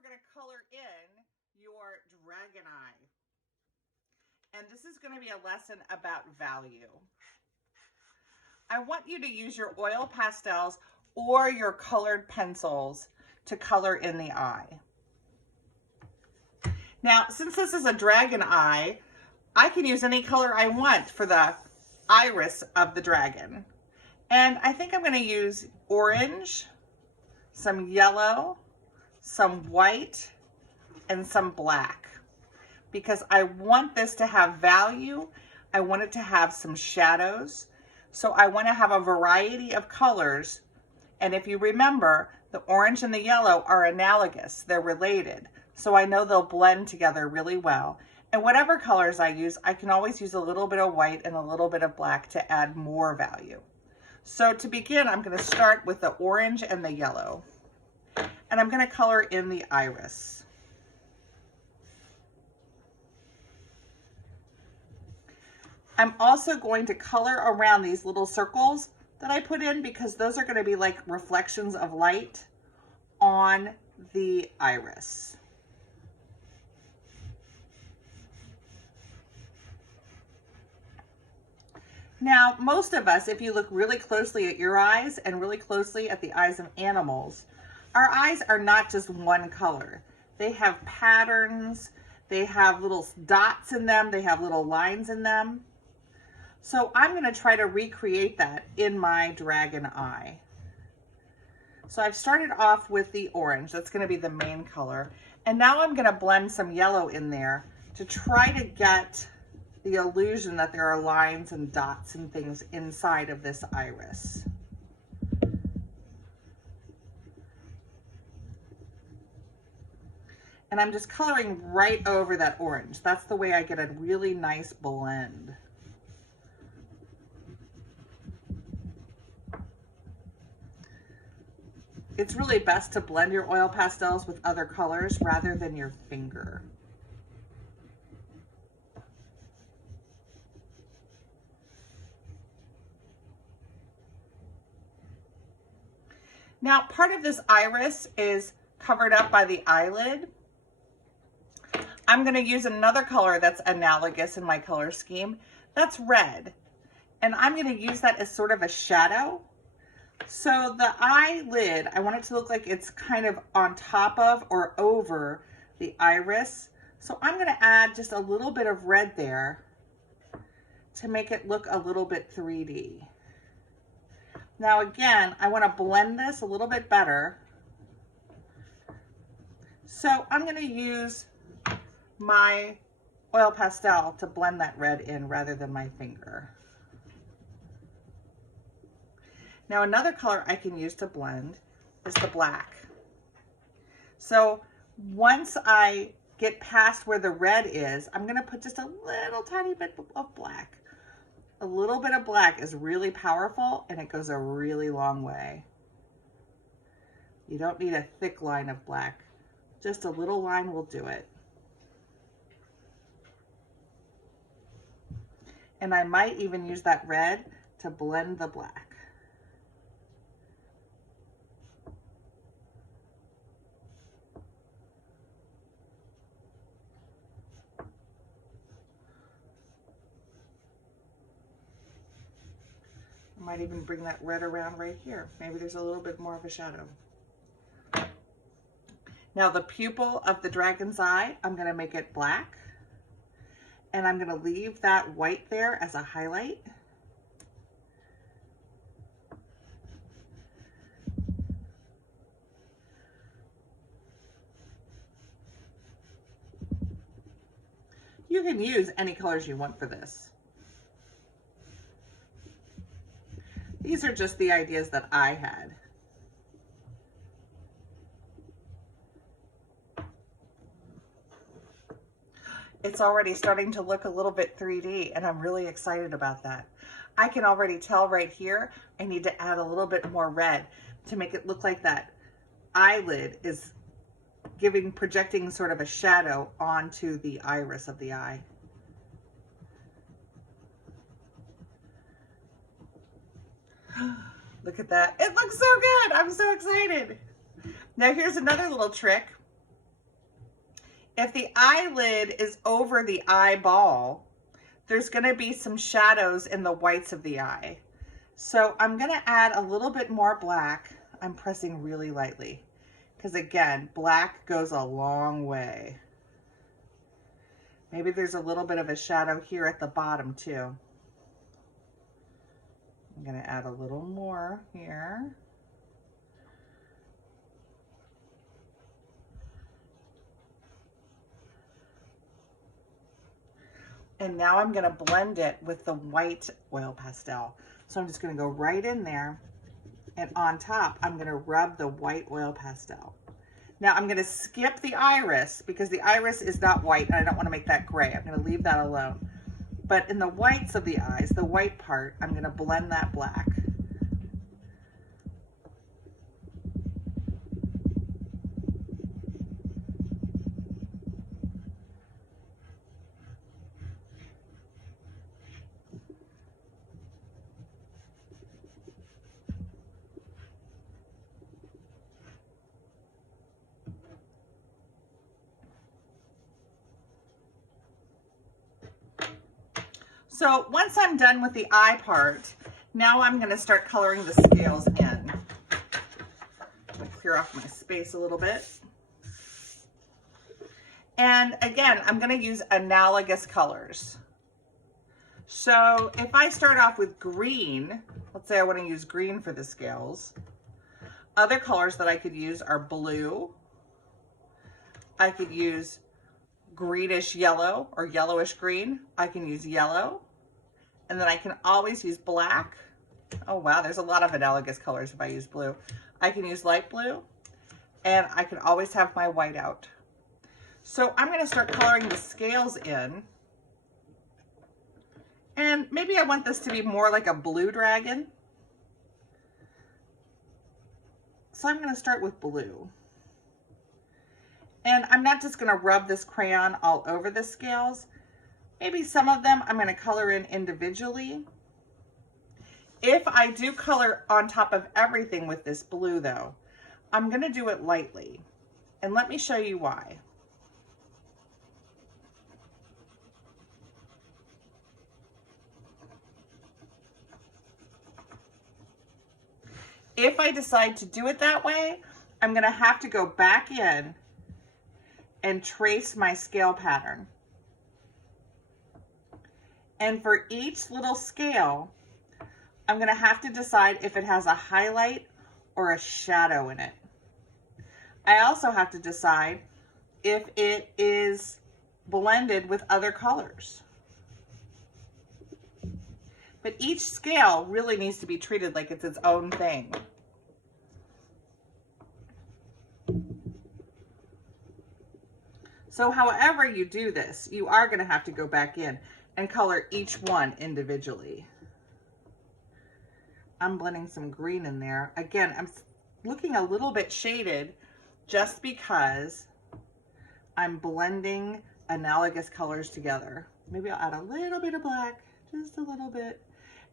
we're going to color in your dragon eye. And this is going to be a lesson about value. I want you to use your oil pastels or your colored pencils to color in the eye. Now, since this is a dragon eye, I can use any color I want for the iris of the dragon. And I think I'm going to use orange, some yellow, some white, and some black, because I want this to have value. I want it to have some shadows. So I want to have a variety of colors. And if you remember, the orange and the yellow are analogous. They're related. So I know they'll blend together really well. And whatever colors I use, I can always use a little bit of white and a little bit of black to add more value. So to begin, I'm going to start with the orange and the yellow. And I'm going to color in the iris. I'm also going to color around these little circles that I put in, because those are going to be like reflections of light on the iris. Now, most of us, if you look really closely at your eyes and really closely at the eyes of animals, our eyes are not just one color. They have patterns, they have little dots in them, they have little lines in them. So I'm going to try to recreate that in my dragon eye. So I've started off with the orange. That's going to be the main color. And now I'm going to blend some yellow in there to try to get the illusion that there are lines and dots and things inside of this iris. And I'm just coloring right over that orange. That's the way I get a really nice blend. It's really best to blend your oil pastels with other colors rather than your finger. Now, part of this iris is covered up by the eyelid. I'm going to use another color that's analogous in my color scheme. That's red. And I'm going to use that as sort of a shadow. So the eyelid, I want it to look like it's kind of on top of or over the iris. So I'm going to add just a little bit of red there to make it look a little bit 3D. Now again, I want to blend this a little bit better. So I'm going to use my oil pastel to blend that red in rather than my finger. Now another color I can use to blend is the black. So once I get past where the red is, I'm going to put just a little tiny bit of black. A little bit of black is really powerful and it goes a really long way. You don't need a thick line of black. Just a little line will do it. And I might even use that red to blend the black. I might even bring that red around right here. Maybe there's a little bit more of a shadow. Now the pupil of the dragon's eye, I'm going to make it black. And I'm going to leave that white there as a highlight. You can use any colors you want for this. These are just the ideas that I had. It's already starting to look a little bit 3D, and I'm really excited about that. I can already tell right here I need to add a little bit more red to make it look like that eyelid is projecting sort of a shadow onto the iris of the eye. Look at that. It looks so good. I'm so excited. Now here's another little trick. If the eyelid is over the eyeball, there's going to be some shadows in the whites of the eye. So I'm going to add a little bit more black. I'm pressing really lightly because, again, black goes a long way. Maybe there's a little bit of a shadow here at the bottom too. I'm going to add a little more here. And now I'm going to blend it with the white oil pastel. So I'm just going to go right in there, and on top I'm going to rub the white oil pastel. Now I'm going to skip the iris because the iris is not white and I don't want to make that gray. I'm going to leave that alone. But in the whites of the eyes, the white part, I'm going to blend that black. So once I'm done with the eye part, now I'm going to start coloring the scales in. I'm going to clear off my space a little bit. And again, I'm going to use analogous colors. So if I start off with green, let's say I want to use green for the scales. Other colors that I could use are blue. I could use greenish yellow or yellowish green. I can use yellow. And then I can always use black. Oh wow, there's a lot of analogous colors if I use blue. I can use light blue, and I can always have my white out. So I'm going to start coloring the scales in. And maybe I want this to be more like a blue dragon. So I'm going to start with blue. And I'm not just going to rub this crayon all over the scales. Maybe some of them I'm going to color in individually. If I do color on top of everything with this blue though, I'm going to do it lightly. And let me show you why. If I decide to do it that way, I'm going to have to go back in and trace my scale pattern. And for each little scale, I'm going to have to decide if it has a highlight or a shadow in it. I also have to decide if it is blended with other colors. But each scale really needs to be treated like it's its own thing. So however you do this, you are going to have to go back in and color each one individually. I'm blending some green in there. Again, I'm looking a little bit shaded just because I'm blending analogous colors together. Maybe I'll add a little bit of black, just a little bit.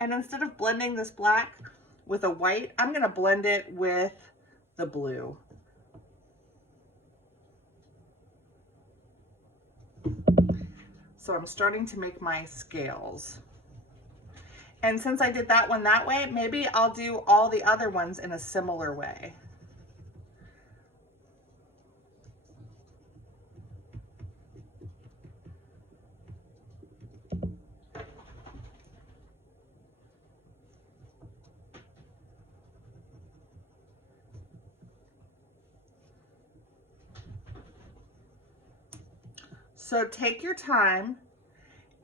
And instead of blending this black with a white, I'm going to blend it with the blue. So I'm starting to make my scales. And since I did that one that way, maybe I'll do all the other ones in a similar way. So take your time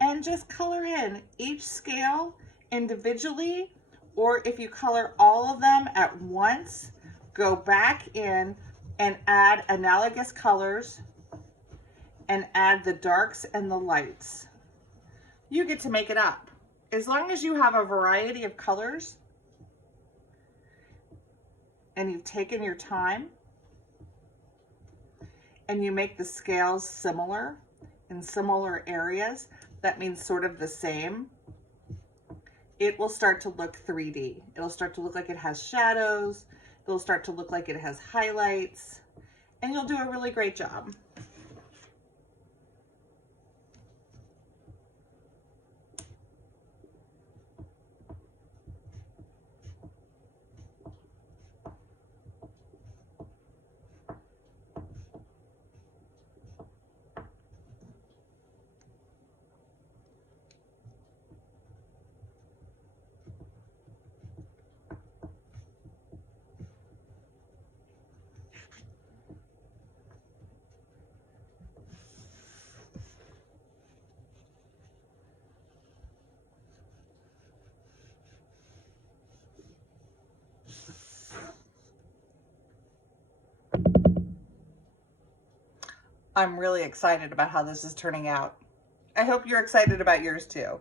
and just color in each scale individually, or if you color all of them at once, go back in and add analogous colors and add the darks and the lights. You get to make it up. As long as you have a variety of colors and you've taken your time and you make the scales similar in similar areas, that means sort of the same, it will start to look 3D. It'll start to look like it has shadows. It'll start to look like it has highlights, and you'll do a really great job. I'm really excited about how this is turning out. I hope you're excited about yours too.